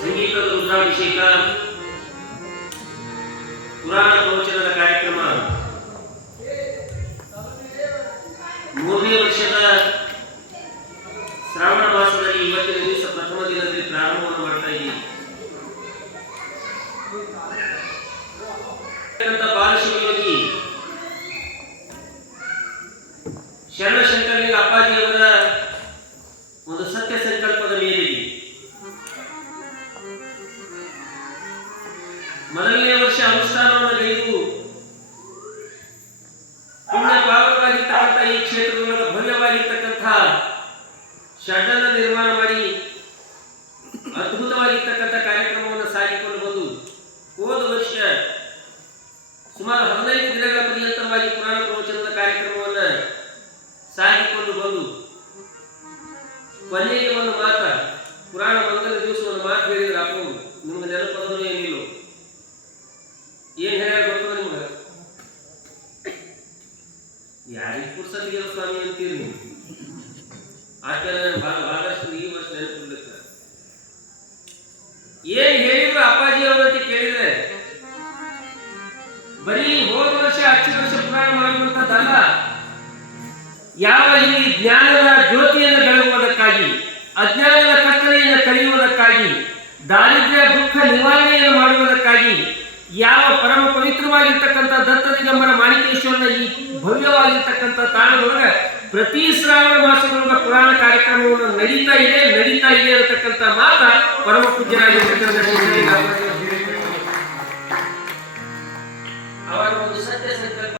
ಸಂಗೀತದ ರುದ್ರಾಭಿಷೇಕ ಪುರಾಣ ಪ್ರವಚನದ ಕಾರ್ಯಕ್ರಮ 3ನೇ ವರ್ಷದ ಶ್ರಾವಣ ಮಾಸದಲ್ಲಿ ಇವತ್ತಿನ ದಿವಸ ಪ್ರಥಮ ದಿನದಲ್ಲಿ ಪ್ರಾರಂಭವನ್ನು ಮಾಡ್ತಾ ಇದ್ದೀವಿ. ಬಾಲಶಿವಯೋಗಿ ಶರಣಶಂಕರಲಿಂಗ ಅಪ್ಪಾಜಿಯವರ ಒಂದು ಸತ್ಯ ಸಂಕಲ್ಪದ ಮೇರೆಗೆ ಮೊದಲನೇ ವರ್ಷ ಅನುಷ್ಠಾನವನ್ನು ಗೈದು ಪುಣ್ಯ ಪಾವನವಾಗಿರ್ತಕ್ಕಂಥ ಈ ಕ್ಷೇತ್ರದೊಳಗೆ ಭವ್ಯವಾಗಿರ್ತಕ್ಕಂಥ ಶೆಡ್ಡನ್ನು ನಿರ್ಮಾಣ ಮಾಡಿ ಅದ್ಭುತವಾಗಿರ್ತಕ್ಕಂಥ ಕಾರ್ಯಕ್ರಮವನ್ನು ಸಾಗಿಕೊಂಡು ಬಂದು ಹೋದ ವರ್ಷ ಸುಮಾರು 15 ದಿನಗಳ ಪರ್ಯಂತವಾಗಿ ಪುರಾಣ ಪ್ರವಚನದ ಕಾರ್ಯಕ್ರಮವನ್ನು ಸಾಗಿಕೊಂಡು ಬಂದು ಕೊನೆಗೆ ಒಂದು ಮಾತ ಪುರಾಣ ಮಂಗಲ ದಿವಸ ಒಂದು ಮಾತು ಹೇಳಿದ್ರೆ ಅಪ್ಪ ನಿಮ್ಗೆ ನೆನಪದನು ಏನಿಲ್ಲ. ಏನ್ ಹೇಳ್ಯಾರ ಗೊತ್ತದ ನಿಮ್ಗೆ? ಯಾರಿಗೆ ಪುರ್ಸತ್ತಿಗೆ ಸ್ವಾಮಿ ಅಂತೀರಿ ನೀವು? ಆಚಾರ್ಯ ಬಹಳಷ್ಟು ಈ ವರ್ಷ ನೆನಪಿರ್ಲಿಕ್ಕ ಏನ್ ಹೇಳಿದ್ರು ಅಪ್ಪಾಜಿ ಅವರಂತ ಕೇಳಿದ್ರೆ ಬರೀ ಹೋದ ವರ್ಷ ಹಚ್ಚ ವರ್ಷ ಪುರಾಣ ಮಾಡುವಂತದ್ದಲ್ಲ, ಯಾವ ಈ ಜ್ಞಾನದ ಜ್ಯೋತಿಯನ್ನು ಬೆಳಗುವುದಕ್ಕಾಗಿ, ಅಜ್ಞಾನದ ಕತ್ತಲೆಯನ್ನು ಕಳೆಯುವುದಕ್ಕಾಗಿ, ದಾರಿದ್ರ್ಯ ದುಃಖ ನಿವಾರಣೆಯನ್ನು ಮಾಡುವುದಕ್ಕಾಗಿ ಯಾವ ಪರಮ ಪವಿತ್ರವಾಗಿರ್ತಕ್ಕಂಥ ದತ್ತ ದಿಗಂಬರ ಮಾಣಿಕೇಶ್ವರನ ಈ ಭವ್ಯವಾಗಿರ್ತಕ್ಕಂಥ ತಾಣದೊಳಗೆ ಪ್ರತಿ ಶ್ರಾವಣ ಮಾಸದೊಳಗೆ ಪುರಾಣ ಕಾರ್ಯಕ್ರಮವನ್ನು ನಡೀತಾ ಇದೆ ಅನ್ನತಕ್ಕಂಥ ಮಾತ ಪರಮ ಪೂಜ್ಯರಾಗಿರ್ತಕ್ಕಂಥ ಅವರ ಒಂದು ಸತ್ಯ ಸಂಕಲ್ಪ